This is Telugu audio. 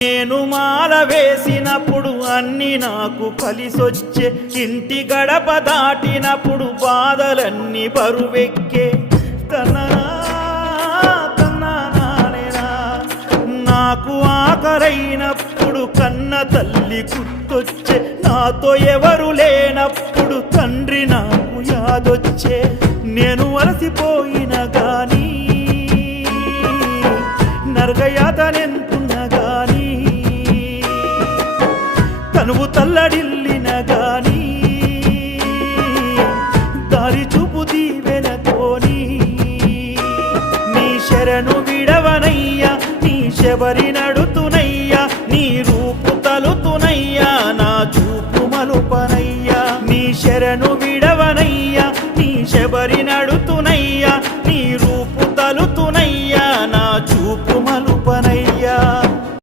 నేను మాల వేసినప్పుడు అన్ని నాకు కలిసొచ్చే, ఇంటి గడప దాటినప్పుడు బాధలన్నీ బరువెక్కే. నాకు ఆఖరైనప్పుడు కన్న తల్లి గుర్తొచ్చే, నాతో ఎవరు లేనప్పుడు తండ్రి నాకు యాదొచ్చే. నేను అలసిపోయిన గానీ నరకయాతనెంతున్న గానీ, తనువు తల్లడిల్లిన గానీ, దారి చూపు దీవెనతోని నీ శరణు విడవనయ్యా, నీ శబరి నడుతునయ్యా, నీ రూపు తలుతునయ్యా, నా చూపు మలుపనయ్యా. నీ శరణు విడవనయ్యా, నీ శబరి నడు